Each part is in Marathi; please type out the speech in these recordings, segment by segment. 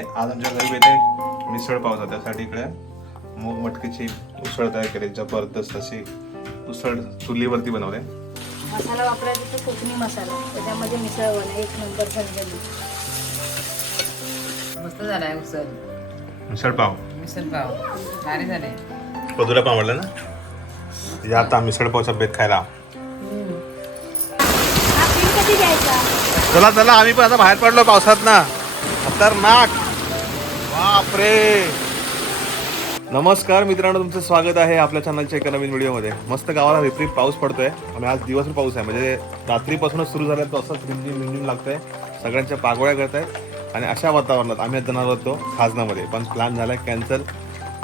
आज आमच्या घरी बेटे मिसळ पावसा त्यासाठी इकडे मूग मटकीची उसळ तयार केली. जबरदस्त अशी उसळ चुलीवरती बनवले. मसाला वापरायचा तर कोकणी मसाला. त्याच्यामध्ये मिसळ बना एक नंबर झणझणी मस्त झालाय उसळ. मिसळ पाव. मिसळ पाव. भारी झाले पदूला पण आवडलं ना? या आता मिसळ पावचा बेत खायला. चला चला. आम्ही पण आता बाहेर पडलो पावसात ना. खतरनाक. बापरे. नमस्कार मित्रांनो तुमचं स्वागत आहे आपल्या चॅनलच्या एका नवीन व्हिडिओमध्ये. मस्त गावाला विपरीत पाऊस पडतोय. आणि आज दिवसभर पाऊस आहे. म्हणजे रात्रीपासूनच सुरू झाला तो असंच रिमझिम रिमझिम लागतंय. सगळ्यांच्या पागोळ्या करत आहेत आणि अशा वातावरणात आम्ही आज जाणार होतो खाजनामध्ये. पण प्लॅन झाला कॅन्सल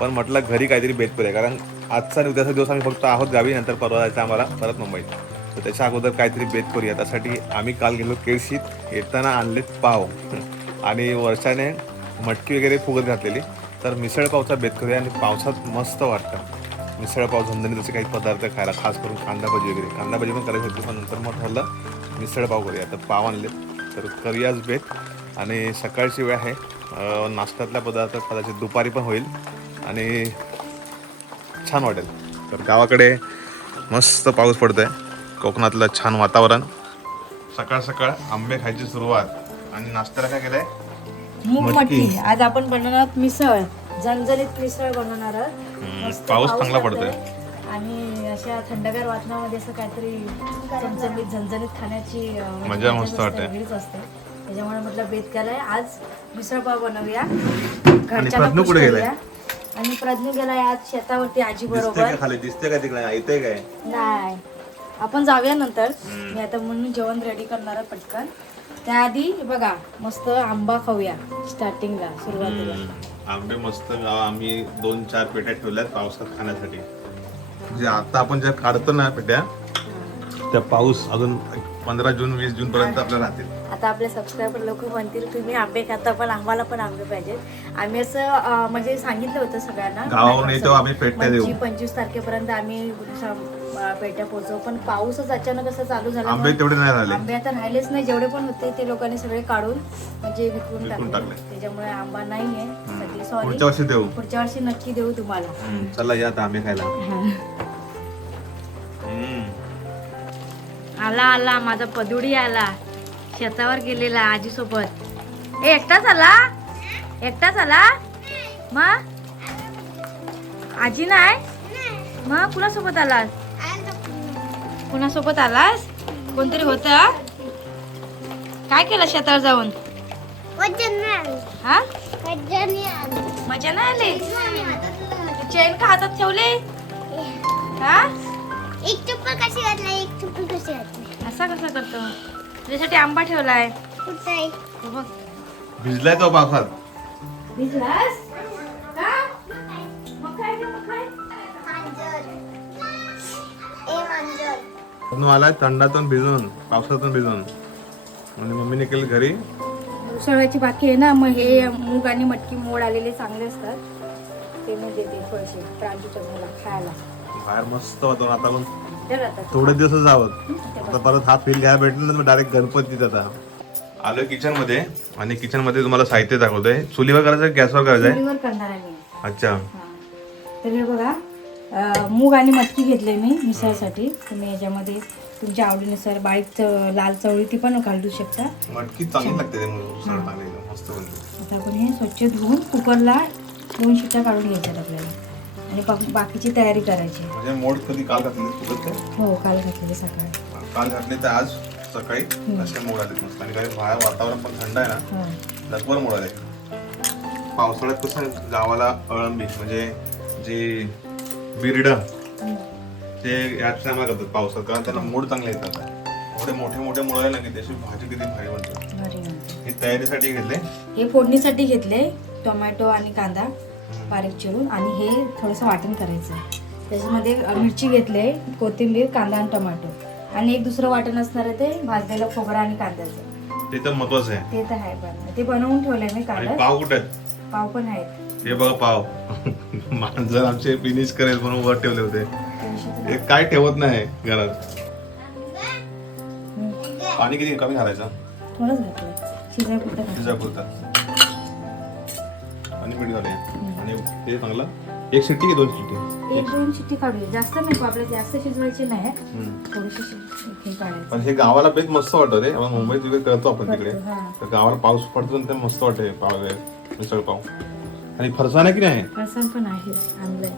पण म्हटलं घरी काहीतरी बेत आहे कारण आजचा आणि उद्याचा दिवस आम्ही फक्त आहोत गावी. नंतर परवा जायचं आम्हाला परत मुंबईत. तर त्याच्या अगोदर काहीतरी बेत करूया. त्यासाठी आम्ही काल गेलो केळशीत. येताना आणलेत पाव. आणि वर्षाने मटकी वगैरे फुगत घातलेली. तर मिसळपावचा बेत करूया आणि पावसात मस्त वाटतं. मिसळपाव झंझणी तसे काही पदार्थ खायला खास करून कांदा भाजी वगैरे. कांदा भाजी पण करायची होती पण नंतर मग ठरलं मिसळ पाव करूया. तर पाव आणले. तर करूयाच बेत. आणि सकाळची वेळ आहे. नाश्त्यातला पदार्थ कदाचित दुपारी पण होईल. आणि छान वाटेल. तर गावाकडे मस्त पाऊस पडतोय. कोकणातलं छान वातावरण. सकाळ सकाळ आंबे खायची सुरुवात. आणि नाश्त्याला काय केलंय? मूग मटकी. मटकी. आज आपण बनवणार आहोत मिसळ. झणझणीत मिसळ बनवणार आहोत. मस्त पाऊस चांगला. पडतोय. आणि अशा थंडगार वातावरणामध्ये असं काहीतरी चमचमीत झणझणीत खाण्याची म्हणजे मजा मस्त वाटते. वेगळीच असते. त्याच्यामुळे म्हटलं बेत कराय आज मिसळ पाव बनवूया. खुश कुठे गेलाय? आणि प्रज्ञू गेलाय आज शेतावरती आजी बरोबर. दिसते काय तिकडे? येते काय? नाही. आपण जाऊया नंतर. मी आता म्हणून जेवण रेडी करणार पटकन. त्याआधी बघा मस्त आंबा खाऊया स्टार्टिंगला सुरुवातीला. आंबे मस्त गाव आम्ही दोन चार पेट्या ठेवल्यात पावसात खाण्यासाठी. म्हणजे आता आपण ज्या काढतो ना पेट्या त्या पाऊस अजून पंधरा जून वीस जून पर्यंत आपल्याला राहतील. आता आपले सबस्क्रायबर लोक म्हणतील तुम्ही आंबे खाता पण आम्हाला पण आंबे पाहिजेत. आम्ही असं अं, म्हणजे सांगितलं होतं सगळ्यांना. गावावरून येतो आम्ही पेट्या देऊ. पंचवीस पंचवीस तारखेपर्यंत आम्ही पेट्या पोहोचवू. पण पाऊसच अचानक असं चालू झाला आंबे तेवढे नाही राहिले. आंबे आता राहिलेच नाही. जेवढे पण होते ते लोकांनी सगळे काढून म्हणजे विकून टाकले. त्याच्यामुळे आंबा नाहीये. साठी सॉरी पुढच्या वर्षी देऊ. पुढच्या वर्षी नक्की देऊ तुम्हाला. हम्म, चला या आता आंबे खायला. हम्म. आला आला. माझा पदुडी आला. शेतावर गेलेला आजी सोबत ए एकटाच आला? एकटाच आला? मग? आजी नाही? मग कुणासोबत आलास? कुणासोबत आलास? कोणतरी होत काय केलं शेतावर जाऊन? हा? मजा नाही आली. चेन का हातात ठेवले? हा? एक चप्पल कशी घातली एक चप्पल कशी घातली? असा कसा करतो? तुझ्यासाठी आंबा ठेवलाय. कुठं आहे तो बघ. भिजलाय तो पावसात. भिजलास? का मग काय ग, मग काय? मांजर. ए मांजर. म्हणून आलाय थंडातून भिजून पावसातून भिजून. म्हणजे मम्मीने केलं घरी. उसळवायची बाकी आहे ना मग हे मूग आणि मटकी मोड आलेले चांगले असतात. ते मी देते थोडेसे प्रांजूच्या मुला खायला. बाहेर मस्त वातावरण आता पण तर थोडे दिवसच आहोत. आता परत हा फील घ्यायला भेटलं ना डायरेक्ट गणपतीत आता. आलोय किचनमध्ये आणि किचनमध्ये तुम्हाला साहित्य दाखवतोय. चुलीवर करायचं गॅसवर करणार आहे अच्छा. तर हे बघा मूग आणि मटकी घेतले मी मिसळसाठी. तुम्ही याच्यामध्ये तुमच्या आवडीनुसार बारीक लाल चवळी ती पण घालू शकता. मटकी चांगली लागते आता आपण हे स्वच्छ धुवून कुकरला दोन शिट्ट्या काढून घ्यायच्यात आपल्याला. आणि बाकीची तयारी करायची. म्हणजे मोड कधी काल हो काल घातलेली सकाळी. काल घातले तर आज सकाळी. असे मोड आले मस्त. आणि कारण बाहेर वातावरण पण थंड आहे ना. लगभग मोड आले पावसाळ्यात कसं गावाला अळंबी म्हणजे जे बिरड ते याच टायमा करतात पावसात कारण त्यांना मूड चांगले येतात. एवढे मोठे मोठे मुळ आहे ना की त्याची भाजी किती भारी बनते. ही तयारीसाठी घेतले? हे फोडणीसाठी घेतले टोमॅटो आणि कांदा बारीक चिरून आणि हे थोडंसं वाटण करायचं. त्याच्यामध्ये मिरची घेतले कोथिंबीर कांदा आणि टोमॅटो. आणि एक दुसरं वाटण असणार आहे ते भाजलेलं खोबरं आणि कांद्याचं. ते तर महत्वाचं आहे. ते तर आहे पण. ते बनवून ठेवलंय मी कालच पाव कुठे पाव पण आहेत. हे बघा पाव. मांजर आमचे फिनिश करेल म्हणून वर ठेवले होते. हे काय ठेवत नाही घरात. पाणी किती कमी घालायचं? थोडंच घातलं. शिजाय कुठं घातलं. तुझ्या पुरता आणि मीठ झाले आणि ते चांगलं. एक शिट्टी की दोन शिट्टी? एक दोन शिट्टी काढूया. जास्त नको आपल्याला जास्त शिजवायची नाही. काढायची. पण हे गावाला बेत मस्त वाटत रे. आपण मुंबईत वगैरे करतो आपण तिकडे. हा. तर गावाला पाऊस पडतो ते मस्त वाटते पाव मिसळ पाव आणि फरसाण आहे की नाही फरसाण पण आहे आणलंय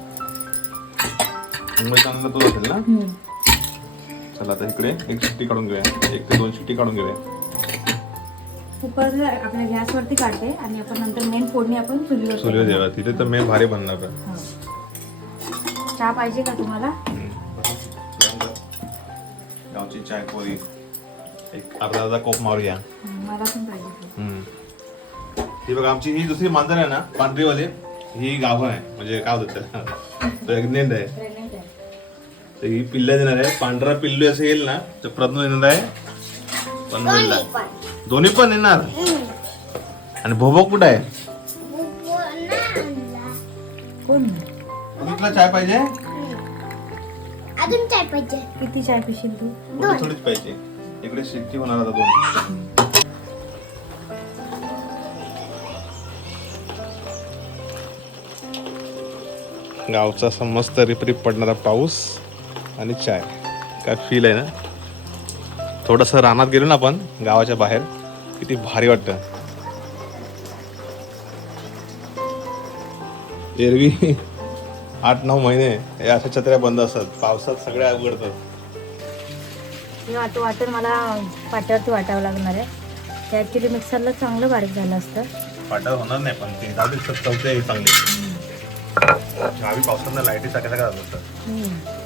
मुंबईत आणलं तो असेल ना. चला आता इकडे एक शिट्टी काढून घेऊया एक ते दोन शिट्टी काढून घेऊया कुकर आपल्या गॅसवरती काढते आणि आपण नंतर मेन फोडणी आपण चुलीवर. जेवा तिथे तर मे भारी बनणार आहे. हो. चहा पाहिजे का तुम्हाला. गावची चाय पोरी एक अर्धा अर्धा कोप मारूया मला पण पाहिजे हम्म. ही बघा आमची ही दुसरी मांजर आहे ना पांढरीवाली ही गाव आहे. म्हणजे काय होतं त्याला? प्रेग्नेंट आहे. तर ही पिल्ला देणार आहे. पांढरा पिल्लू असं येईल ना तर प्रथम येणार आहे. पनवेलला दोन्ही पण. येणार? आणि भोबो कुठं आहे? कोण? तुला चाय पाहिजे? अजून चाय पाहिजे. किती चाय पिशील तू? थोडी थोडीच पाहिजे. इकडे शिट्टी होणार आता दोन. गावचा असा मस्त रिपरिप पडणारा पाऊस आणि चाय. काय फील आहे ना? थोडस रानात गेलो ना आपण गावाच्या बाहेर किती भारी वाटतं. एरवी आठ नऊ महिने या अशा छत्र्या बंद असतात. पावसात सगळ्या उघडतात. मला पाट्यावरती वाटावं लागणार आहे. ते ॲक्च्युली मिक्सरला चांगलं बारीक झालं असतं. वाटा होणार नाही पण ते चौथे चांगली. गावी पावसानं लाईटी टाकायला काय झालं होतं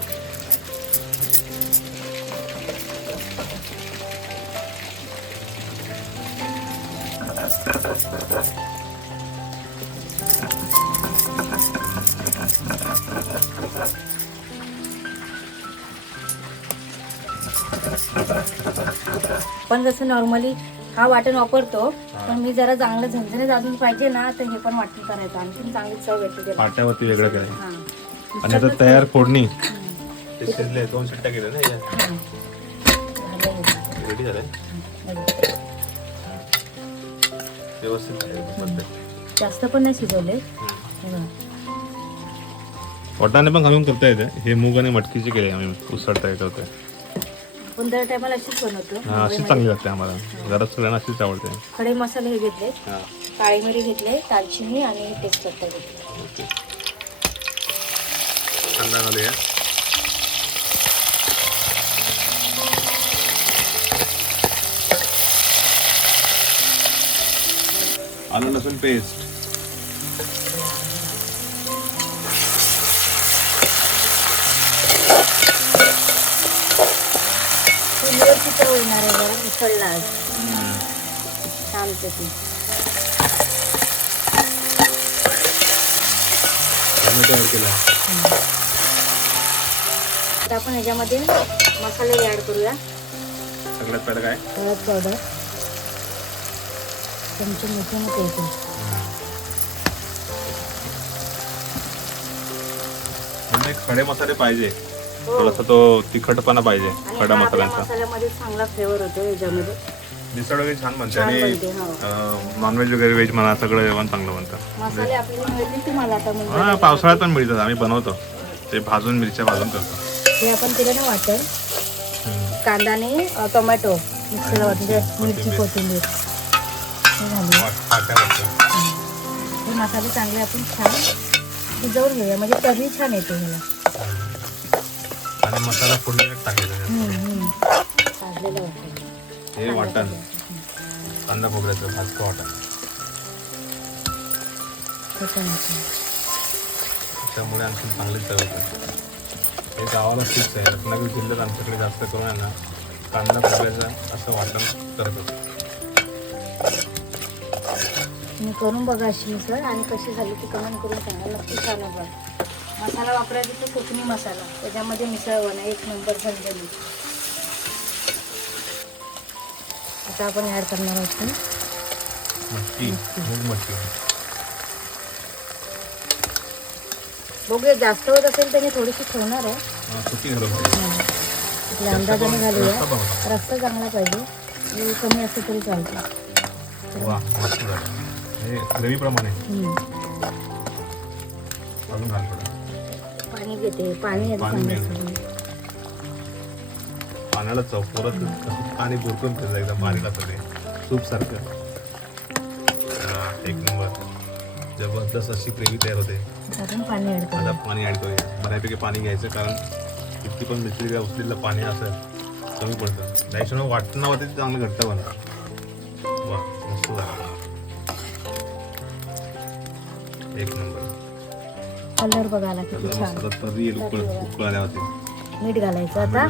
पण जसं नॉर्मली हा वाटण वापरतो पण मी जरा चांगलं झणझणीत अजून पाहिजे ना तर हे पण वाटण करायचं आणखी चांगली चव येते त्याला. पाट्यावरती वेगळं काय हा. आणि आता तयार फोडणी ते शिजले दोन शिट्ट्या केल्या ना हा. झालं हे. रेडी झालंय. व्यवस्थित झालंय. मस्त. जास्त पण नाही शिजवले. वाटाणे पण घालून करता येते हे मूग आणि मटकीचे केले आम्ही उसळता येत होते आपण दर टायमाला अशीच बनवतो. हा अशी चांगली लागते आम्हाला. घरात सगळ्यांना अशीच आवडते. खडे मसाले हे घेतले. हा. काळी मिरी घेतले दालचिनी आणि तेजपत्ता घेतले. ओके. कांदा घालूया आलं लसूण पेस्ट येणार आहे केला. आता आपण ह्याच्यामध्ये मसाले ॲड करूया. सगळ्यात पहिलं काय? हळद पावडर. चमचे मोठे मोठे येते म्हणजे खडे मसाले पाहिजे. थोडासा तो तिखटपणा पाहिजे आणि खडा मसाल्यांचा. मसाल्यामध्ये चांगला फ्लेवर होतो याच्यामध्ये. मिसळ वगैरे छान बनते छान आणि बनते, हो. नॉनव्हेज वगैरे व्हेज म्हणा सगळं जेवण चांगलं बनतं. मसाले आपल्याला मिळतील तुम्हाला आता हा मुंबईला पावसाळ्यात पण मिळतात आम्ही बनवतो. ते भाजून मिरच्या भाजून करतो. हे आपण केलं ना वाटण? कांदाने अ, टोमॅटो मिक्सरला मिरची कोथिंबीर. हे घालूया. हे मसाले चांगले आपण छान शिजवून घेऊया म्हणजे तर्री छान येते ह्याला. आणि मसाला फोडणी टाकायचा हे वाटण. कांदा खोबऱ्याचं भाजकं वाटण. त्यामुळे आणखी चांगली चव होते हे गावाला फिक्स आहे. रत्नागिरी जिल्ह्यात आमच्याकडे जास्त करून आहे ना कांदा खोबऱ्याचं असं वाटण करत तुम्ही करून बघा अशी मिसळ आणि कशी झाली ती कमेंट करून सांगा. नक्की आहे बघा मसाला वापरायचा तो कोकणी मसाला. त्याच्यामध्ये मिसळ बना एक नंबर झणझणी आता आपण ॲड करणार आहोत बघूया जास्त होत असेल मी थोडीशी ठेवणार आहे. अंदाजाने घालूया. रस्ता चांगला पाहिजे. कमी असलं तरी चालतं. ग्रेव्हीप्रमाणे पाणी घेते पाणी आहे पाणी नाही. चांगलं. पाण्याला चव परत पाणी बुरकून फिरलं एकदम बारीक असते सूप सारखं. एक नंबर. जबरदस्त अशी ग्रेव्ही तयार होते. अजून पाणी ऍड आता पाणी ॲड करूया. बऱ्यापैकी पाणी घ्यायचं कारण किती पण मिसळी उचलेलं पाणी असेल कमी पडतं. त्याच्यामुळे वाटतं ना वाटतं ते चांगलं घट्ट बनतं. वा मस्त झालं. एक कलर बघायला किती छान. उकळाल्या मीठ घालायचं आता.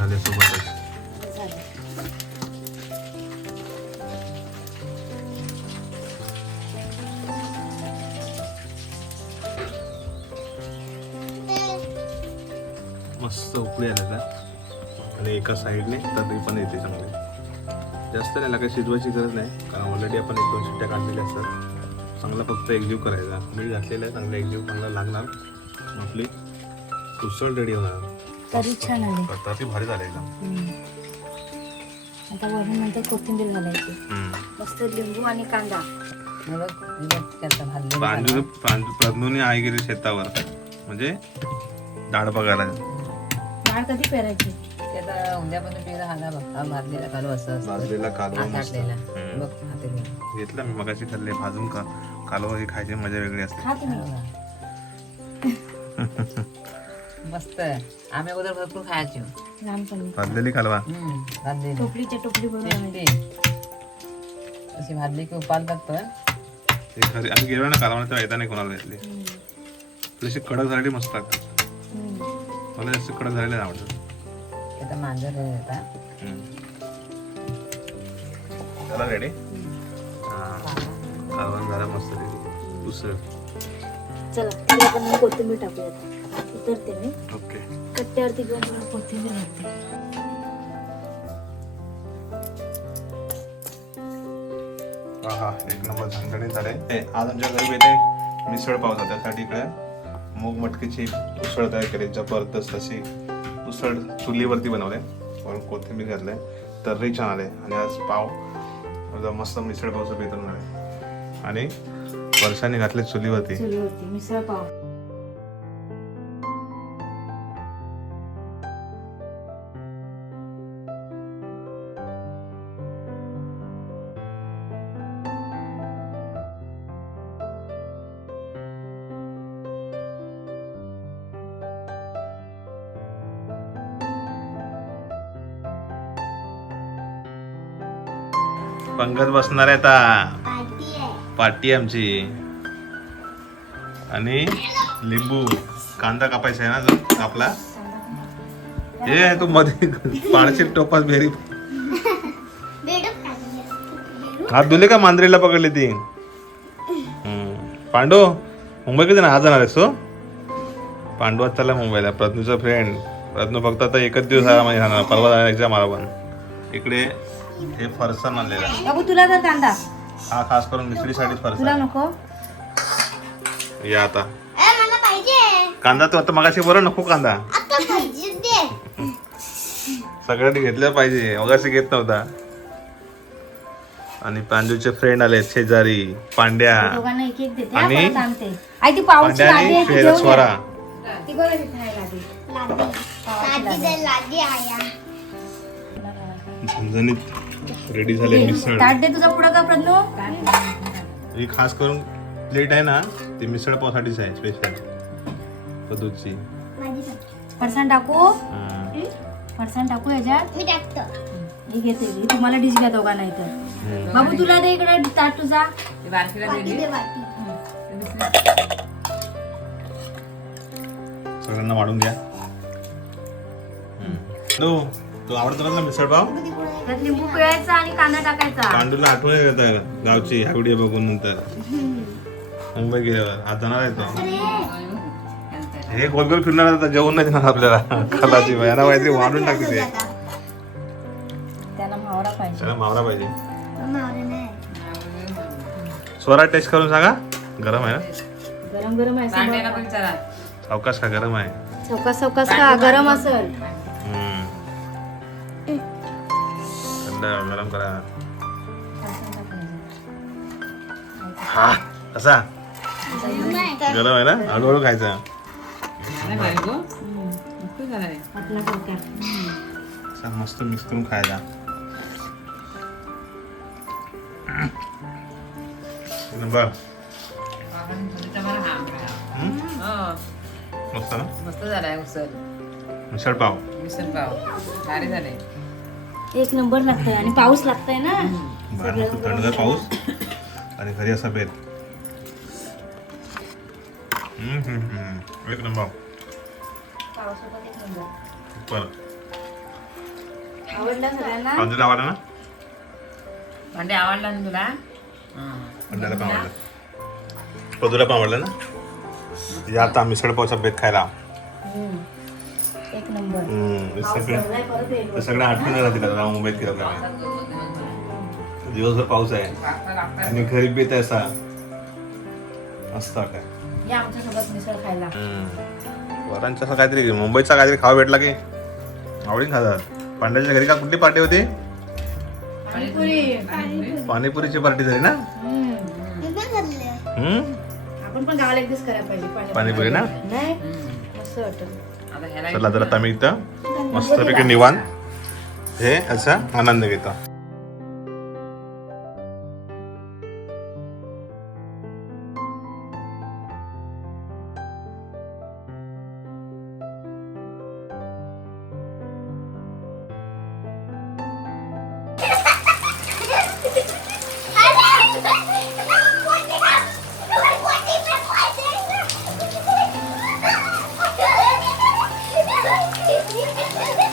मस्त उकळी आल्या का आणि एका साईडने तर्री पण येते चांगली. जास्त त्याला काही शिजवायची गरज नाही कारण ऑलरेडी आपण एक दोन शिट्ट्या काढलेल्या असतात. चांगला फक्त एकजीव करायचा. मीठ घातलेलं आहे चांगला एकजीव चांगला लागणार. आपली. उसळ रेडी होणार. तरी छान आले. तर्री भारी झाली. आता वरून नंतर कोथिंबीर घालायची. मस्त लिंबू आणि कांदा. प्रज्ञूने आई गेली शेतावर. म्हणजे डाळ बघायला डाळ कधी पेरायची? ते आता उद्यापासून पिझ्झा खाल्ला बघ. भाजलेला कालू असं असतं. भाजलेला कालवा मस्त. काढलेला. हम्म. बघ हाती घे. घेतला मी मगाशी खाल्ले. भाजून का कालवा हे खायची मजा वेगळी असते. मस्त आम्ही अगोदर भरपूर खायचो. लहानपणी भाजलेली कालवा हम्म, भाजलेली. टोपलीच्या टोपली. टेस्टी. अशी भाजली की उपालतात पण. हे खरी आम्ही गेलो ना कालवा तेव्हा येता नाही कोणाला घेतली. थोडीशी कडक झालेली मस्त लागतात. हम्म. मला जास्त कडक झालेले आवडत. ते तर मांजर हे होता झाला रेडी कालवण झाला मस्त रेडी उसळ. चला. इथे आपण कोथिंबीर टाकूयात. उतरते मी. ओके. कट्ट्यावरती घेऊन थोडं कोथिंबीर घालते. हा हा एक नंबर झणझणीत झाले. ए, आज आमच्या घरी येते. मिसळ पाव त्यासाठी इकडे. मूग मटकीची उसळ तयार केली जबरदस्त अशी उसळ चुलीवरती बनवले. वरून कोथिंबीर घातले. तर्री छान आले. आणि आज पाव एकदम मस्त मिसळ पावचं बेतून आले आणि वर्षाने घातले चुलीवरती. चुलीवरती मिसळ पाव. पंगत बसणार आहे आता. पार्टी आमची. आणि लिंबू. कांदा कापायचा आहे ना जो कापला? हे तू मध्ये पाडशील टोपास बेरी हात धुले का मांजरीला पकडली ती? हम्म. पांडू मुंबई कधी ना आज जाणार आहेस पांडू आज चालला मुंबईला. प्रज्ञूचा फ्रेंड प्रज्ञू फक्त आता एकच दिवस आला म्हणजे राहणार. परवा जाणार एक्झाम आला पण. इकडे हे फरसाण मानलेला. तुला तर कांदा. हा खास करून मिसळीसाठी तुला फरसाण नको. या आता. ए, मला पाहिजे. कांदा तू आता मगाशी बरं नको कांदा. आता पाहिजे दे. सगळ्यांनी घेतलं पाहिजे मगाशी घेत नव्हता. आणि प्रांजूचे फ्रेंड आले शेजारी पांड्या. दोघांना एक एक देते हा, आणि- परत आणते. आई ती पावची पांड्या लादी आणि आहे ती श्वेता घेऊन स्वरा या. ती बघा तिथे आहे लादी. लादी लादी. दे लादी आया झणझणीत. रेडी झाले दे. मिसळ. ताट दे तुझा पुढं का प्रज्ञू? ही खास करून प्लेट आहे ना ती मिसळ पावसाठीच आहे स्पेशल पदूची. फरसाण टाकू. फरसाण टाकू याच्यात? मी टाकतो. मी घेते ही तुम्हाला डिश घ्या दोघांना इथं. हम्म. बाबू तुला दे इकडे ताट तुझा. सगळ्यांना वाढून घ्या. नो तू आवडतो ना मिसळ पाव? त्यात लिंबू पिळायचा आणि कांदा टाकायचा. पांडूला आठवण येत आहे गावची ह्या व्हिडिओ बघून नंतर. मुंबई गेल्यावर आज जाणार आहे तो. हे गोल गोल फिरणार आता जेवण नाही देणार आपल्याला. खलाची यांना माहिती वाढून टाकते ते. त्याला मावरा पाहिजे. त्याला मावरा पाहिजे. स्वरा टेस्ट करून सांगा. गरम आहे ना? गरम गरम आहे पांड्याला पण विचारा. अवकाश का गरम आहे? चौकास चौकास का? गरम असेल. हम्म. थंड गरम करा हा कसा गरम आहे ना हळूहळू खायचा. मस्त मिक्स करून खायला बरं आपण थोडीसा मला हा आंबा. हम्म? हो, मस्त ना मस्त झालाय उसळ मिसळ पाव मिसळ पाव भारी झाले एक नंबर लागतंय आणि पाऊस लागतंय ना. थंडगार पाऊस. आणि घरी असा बेत. हम्म, हम्म, हम्म. एक नंबर. पावसासोबत एक नंबर. बरं. आवडला सगळ्यांना? अंजूला आवडला ना? भांडे आवडला ना तुला? हा. अंजूला पण आवडलं. पदूला पण आवडलं ना? या आता मिसळ पावचा बेत खायला. हम्म. एक नंबर. हम्म, सगळं आठवण राहतील आता मुंबईत केलं का दिवसभर पाऊस आहे. आणि घरी बेत आहे असा मस्त वाटत या आमच्यासोबत मिसळ खायला. वरांचं असं काहीतरी मुंबईचा काहीतरी खावा भेटला की? आवडीन खातात पांड्याच्या घरी का कुठली पार्टी होती? पाणीपुरी. पाणीपुरीची पार्टी झाली ना? हम्म. हम्म? आपण पण गावाला एक दिवस करायला पाहिजे पाणीपुरी. ना? नाही. मस्त वाटत. चला तर आता मी इथं मस्तपैकी निवान हे असा आनंद घेतो. Yeah.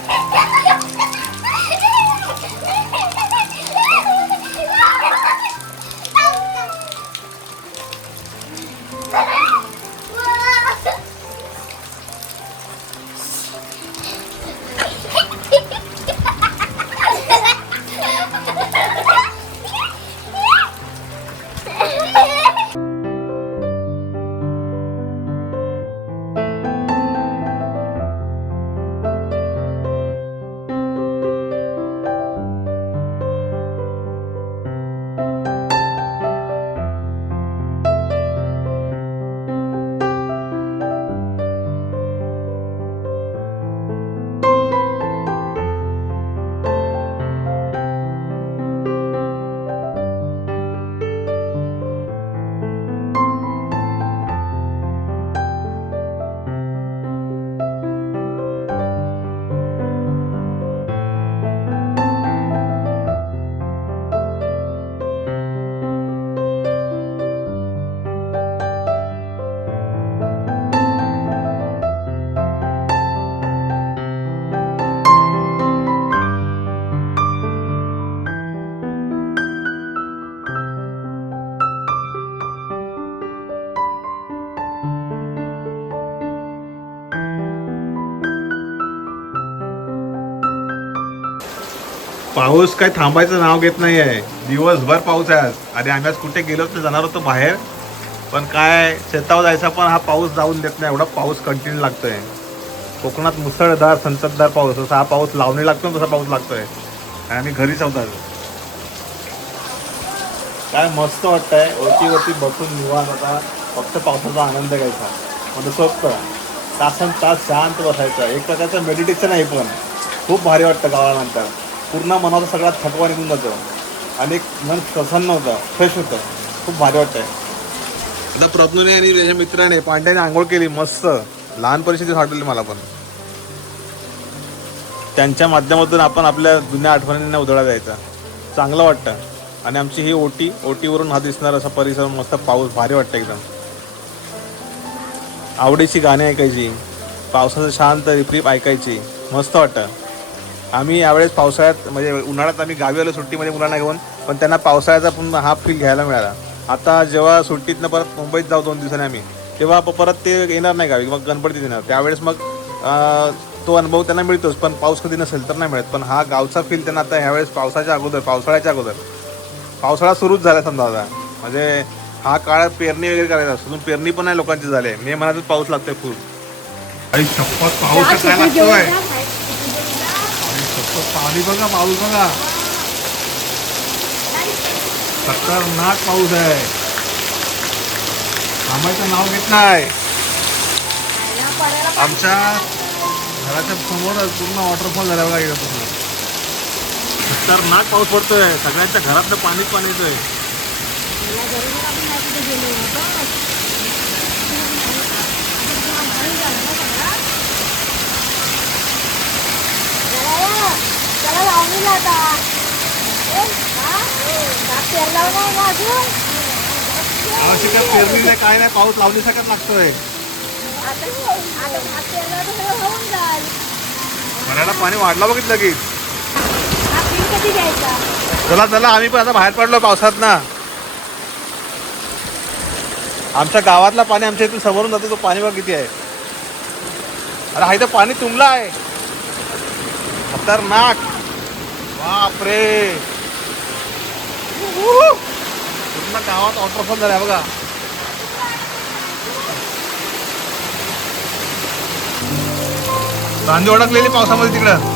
पाऊस काय थांबायचं नाव घेत नाही आहे दिवसभर पाऊस आहे आज. आणि आम्ही आज कुठे गेलोच नाही जाणार होतो बाहेर. पण काय शेतावर जायचा पण हा पाऊस जाऊन देत नाही. एवढा पाऊस कंटिन्यू लागतो आहे कोकणात मुसळधार संततधार पाऊस. जसा हा पाऊस लावणी लागतो ना तसा पाऊस लागतो आहे आणि आम्ही घरीच आहोत आज. काय मस्त वाटतंय. वरती वरती बसून निवांत आता फक्त पावसाचा आनंद घ्यायचा. म्हणजे सोपं तासन तास शांत बसायचं. एक प्रकारचं मेडिटेशन आहे पण. खूप भारी वाटतं गावानंतर. पूर्ण मनाचा सगळा थकवा निघून जातो. आणि एक मन प्रसन्न होतं फ्रेश होतं. खूप भारी वाटतंय. आता प्रभूने आणि त्याच्या मित्राने पांड्याने आंघोळ केली मस्त. लहान दिवस आठवले मला पण. त्यांच्या माध्यमातून आपण आपल्या जुन्या आठवणींना उधळा द्यायचा. चांगलं वाटतं. आणि आमची ही ओटी ओटीवरून हा दिसणार असा परिसर मस्त पाऊस भारी वाटतं एकदम. आवडीची गाणी ऐकायची. पावसाचं शांत रिपरिप ऐकायची. मस्त वाटतं. आम्ही यावेळेस पावसाळ्यात म्हणजे उन्हाळ्यात आम्ही गावी आलो सुट्टीमध्ये मुलांना घेऊन पण त्यांना पावसाळ्याचा पुन्हा हा फील घ्यायला मिळाला. आता जेव्हा सुट्टीतनं परत मुंबईत जाऊ दोन दिवसांनी आम्ही तेव्हा प- परत ते येणार नाही गावी मग गणपतीत येणार. त्यावेळेस मग तो अनुभव त्यांना मिळतोच पण पाऊस कधी नसेल तर नाही मिळत. पण हा गावचा फील त्यांना आता ह्यावेळेस पावसाच्या अगोदर पावसाळ्याच्या अगोदर. पावसाळा सुरूच झाला समजा आता. म्हणजे हा काळ पेरणी वगैरे करायचा असतो पेरणी पण नाही लोकांची झाली मे महिन्यातच पाऊस लागतोय खूप. आणि शपथ पाऊस काय लागतोय पाणी बघा पाऊस बघा. खतरनाक पाऊस आहे. थांबायचं नाव घेत नाही. आमच्या घराच्या समोर पूर्ण वॉटरफॉल झाला बघा इकडं पूर्ण. खतरनाक पाऊस पडतोय. सगळ्यांच्या घरातलं पाणीच पाणी येतोय त्याला लावून आता. पेरला नाही ना अजून? पेरणी नाही काय नाही पाऊस लावणी सकत लागतोय. आता आता भात पेरला तर सगळं होऊन जाईल. घराला पाणी वाढला बघितलं की हा पीक कधी घ्यायचा? चला चला आम्ही पण आता बाहेर पडलो पावसात ना आमच्या गावातला पाणी आमच्या इथून समोरून जातो तो पाणी बघ किती आहे. अरे हा इथं पाणी तुंबला आहे. खतरनाक. बापरे. पूर्ण गावात ऑटोफॉल झाला बघा. कांदे अडकलेली पावसामध्ये तिकडं.